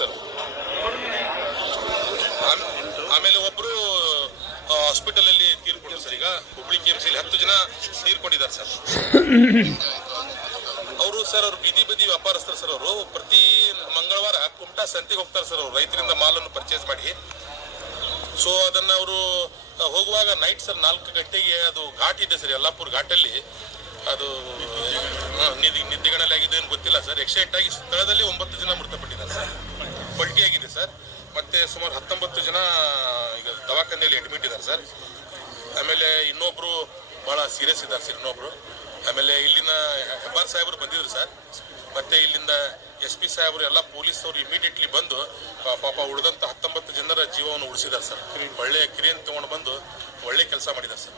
Sir. ಆಮೇಲೆ ಒಬ್ರು hospital ಅಲ್ಲಿ ತೀರ್ಕೊಂಡ್ರು ಸರ್ ಈಗ. ಹುಬ್ಳಿ ಕೆ ಹತ್ತು ಜನ ತೀರ್ಕೊಂಡಿದ್ದಾರೆ ಸರ್. ಅವರು ಸರ್, ಅವ್ರು ಬೀದಿ ಬದಿ ವ್ಯಾಪಾರಸ್ಥರು ಸರ್ ಅವರು. ಪ್ರತಿ ಮಂಗಳವಾರ ಕುಮಟಾ ಸಂತೆಗೆ ಹೋಗ್ತಾರೆ ಸರ್ ಅವರು. ರೈತರಿಂದ ಮಾಲನ್ನು ಪರ್ಚೇಸ್ ಮಾಡಿ. ಸೊ ಅದನ್ನ ಅವರು ಹೋಗುವಾಗ ನೈಟ್ ಸರ್ ನಾಲ್ಕು ಗಂಟೆಗೆ ಅದು ಘಾಟ್ ಇದೆ ಸರ್, ಯಲ್ಲಾಪುರ್ ಘಾಟಲ್ಲಿ. ಅದು ನಿದ್ದೆಗಳಲ್ಲಿ ಆಗಿದೆ ಏನು ಗೊತ್ತಿಲ್ಲ ಸರ್. ಎಕ್ಸೈಟ್ ಆಗಿ ಸ್ಥಳದಲ್ಲಿ ಒಂಬತ್ತು ಜನ ಮೃತಪಟ್ಟಿದ್ದಾರೆ ಸರ್. ಪಲ್ಟಿಯಾಗಿದೆ ಸರ್. ಮತ್ತೆ ಸುಮಾರು ಹತ್ತೊಂಬತ್ತು ಜನ ಈಗ ದವಾಖಾನೆಯಲ್ಲಿ ಅಡ್ಮಿಟ್ ಇದ್ದಾರೆ ಸರ್. ಆಮೇಲೆ ಇನ್ನೊಬ್ರು ಬಹಳ ಸೀರಿಯಸ್ ಇದ್ದಾರೆ ಸರ್, ಇನ್ನೊಬ್ರು. ಆಮೇಲೆ ಇಲ್ಲಿನ ಹೆಬ್ಬಾರ್ ಸಾಹೇಬರು ಬಂದಿದ್ರು ಸರ್. ಮತ್ತೆ ಇಲ್ಲಿಂದ ಎಸ್ ಪಿ ಸಾಹೇಬರು ಎಲ್ಲ ಪೊಲೀಸ್ ಅವರು ಇಮಿಡಿಯೇಟ್ಲಿ ಬಂದು ಪಾಪ ಉಳಿದಂತ ಹತ್ತೊಂಬತ್ತು ಜನರ ಜೀವವನ್ನು ಉಳಿಸಿದ್ದಾರೆ ಸರ್. ಒಳ್ಳೆ ಕ್ರಿಯನ್ ತಗೊಂಡು ಬಂದು ಒಳ್ಳೆ ಕೆಲಸ ಮಾಡಿದ್ದಾರೆ ಸರ್.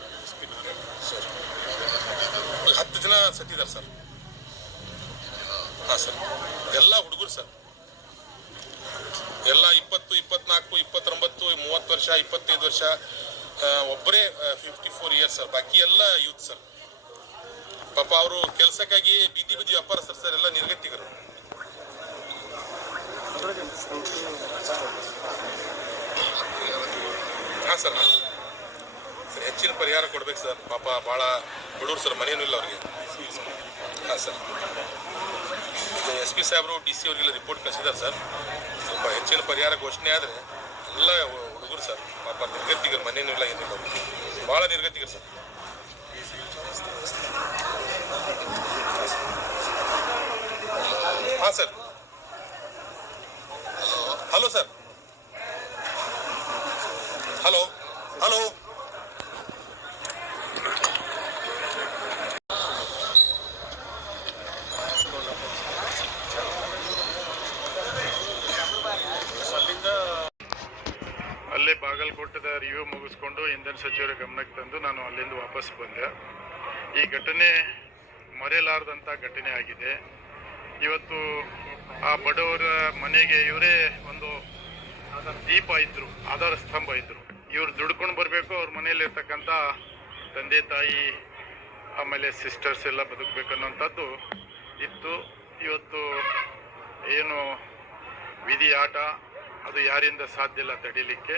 ಸರ್. ಹತ್ತು ಜನ ಸತ್ತಿದ್ದಾರೆ ಸರ್. ಹಾಂ ಸರ್. ಎಲ್ಲ ಹುಡುಗರು ಸರ್. ಎಲ್ಲ ಇಪ್ಪತ್ತು ಇಪ್ಪತ್ನಾಲ್ಕು ಇಪ್ಪತ್ತೊಂಬತ್ತು ಮೂವತ್ತು ವರ್ಷ ಇಪ್ಪತ್ತೈದು ವರ್ಷ ಒಬ್ಬರೇ ಫಿಫ್ಟಿ ಫೋರ್ ಇಯರ್ಸ್ ಸರ್. ಬಾಕಿ ಎಲ್ಲ ಯೂತ್ ಸರ್. ಪಾಪ ಅವರು ಕೆಲಸಕ್ಕಾಗಿ ಬೀದಿ ಬೀದಿ ವ್ಯಾಪಾರಸ್ಥರು ಸರ್ ಎಲ್ಲ ನಿರ್ಗತಿಕರು. ಸರ್ ಹಾಂ ಸರ್, ಹೆಚ್ಚಿನ ಪರಿಹಾರ ಕೊಡ್ಬೇಕು ಸರ್. ಪಾಪ ಭಾಳ ಬಡವ್ರು ಸರ್ ಮನೇನೂ ಇಲ್ಲ ಅವ್ರಿಗೆ. ಹಾಂ, ಸರ್. ಎಸ್ ಪಿ ಸಾಹೇಬರು, ಡಿ ಸಿ ಅವರಿಗೆಲ್ಲ ರಿಪೋರ್ಟ್ ಕಳಿಸಿದ್ದಾರೆ ಸರ್. ಸ್ವಲ್ಪ ಹೆಚ್ಚಿನ ಪರಿಹಾರ ಘೋಷಣೆ ಆದರೆ ಎಲ್ಲ ಹುಡುಗರು ಸರ್, ಪಾಪ ನಿರ್ಗತಿಗರು ಮನೇನೂ ಇಲ್ಲ, ಏನಿಲ್ಲ. ಭಾಳ ನಿರ್ಗತಿಗರು ಸರ್. ಹಾಂ, sir. Hello, sir. Hello hello ಅಲ್ಲೇ ಬಾಗಲಕೋಟದ ರಿವ್ಯೂ ಮುಗಿಸ್ಕೊಂಡು ಇಂಧನ ಸಚಿವರ ಗಮನಕ್ಕೆ ತಂದು ನಾನು ಅಲ್ಲಿಂದ ವಾಪಸ್ ಬಂದೆ. ಈ ಘಟನೆ ಮರೆಯಲಾರದಂಥ ಘಟನೆ ಆಗಿದೆ. ಇವತ್ತು ಆ ಬಡವರ ಮನೆಗೆ ಇವರೇ ಒಂದು ದೀಪ ಇದ್ದರು ಆಧಾರ ಸ್ತಂಭ ಇದ್ರು. ಇವ್ರು ದುಡ್ಕೊಂಡು ಬರಬೇಕು, ಅವ್ರ ಮನೆಯಲ್ಲಿರ್ತಕ್ಕಂಥ ತಂದೆ, ತಾಯಿ, ಆಮೇಲೆ ಸಿಸ್ಟರ್ಸ್ ಎಲ್ಲ ಬದುಕಬೇಕನ್ನೋಂಥದ್ದು ಇತ್ತು. ಇವತ್ತು ಏನು ವಿಧಿ ಆಟ, ಅದು ಯಾರಿಂದ ಸಾಧ್ಯ ಇಲ್ಲ ತಡೀಲಿಕ್ಕೆ.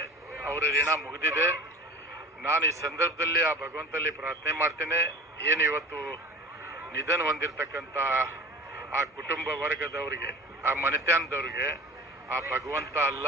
ಅವರ ಋಣ ಮುಗಿದಿದೆ. ನಾನು ಈ ಸಂದರ್ಭದಲ್ಲಿ ಆ ಭಗವಂತಲ್ಲಿ ಪ್ರಾರ್ಥನೆ ಮಾಡ್ತೇನೆ. ಏನು ಇವತ್ತು ನಿಧನ ಹೊಂದಿರತಕ್ಕಂಥ ಆ ಕುಟುಂಬ ವರ್ಗದವರಿಗೆ, ಆ ಮನೆತನದವ್ರಿಗೆ, ಆ ಭಗವಂತ ಅಲ್ಲ